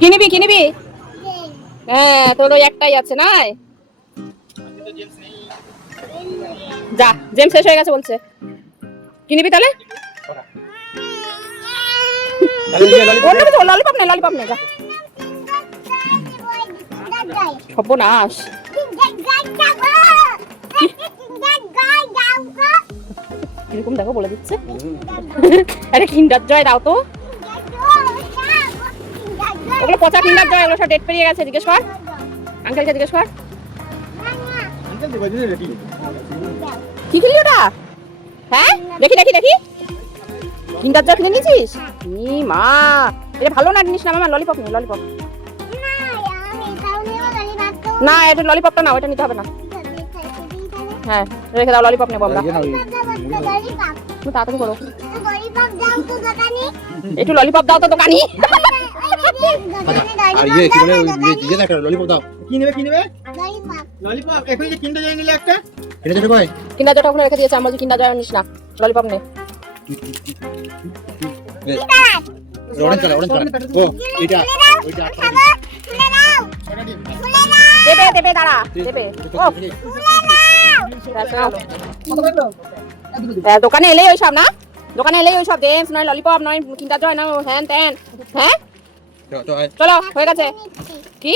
কিনিবি হ্যাঁ, তোর ওই একটাই আছে না? যা, জেমস শেষ হয়ে গেছে বলছে। কিনিবি তাহলে? ললিপপ নে যা। সর্বনাশ। এরকম দেখো বলে দিচ্ছে। আরে কিন্ডার জয় দাও তো। ওগুলো পচা কিন্ডার জয়, ওগুলো সব ডেট পেরিয়ে গেছে। জিজ্ঞেস কর আঙ্কেলকে, জিজ্ঞেস কর। কি খেলি ওটা? হ্যাঁ দেখি কিন্ডার জয় কিনে নিয়েছিস? মা, এটা ভালো না জিনিস না মামা। ললিপপ নে, ললিপপ। না, এটা ললিপপটা না, ওইটা নিতে হবে না। হ্যাঁ রেখে দাও, ললিপপ নেবো আমরা। তাড়াতাড়ি করো, একটু ললিপপ দাও তো দোকানি। আর ইয়ে কি বলে দিয়ে না, একটা ললিপপ দাও। কি নেবে ললিপপ এখনি যে কিন্ডার জয় নিলে একটা এটা যেটা ভাই কিন্ডার জয়টা ওখানে রেখে দিয়েছে। আমরা যে কিন্ডার জয় নিস না, ললিপপ নে। অরেঞ্জ কালার ও এটা ওইটা দেবে দাঁড়া দেবে। দোকানে এলেই ওইসব না, দোকানে এলেই ওইসব জেমস নয় ললিপপ নয় কিন্ডার জয় না হ্যান ত্যান। হ্যাঁ চলো হয়ে গেছে। কি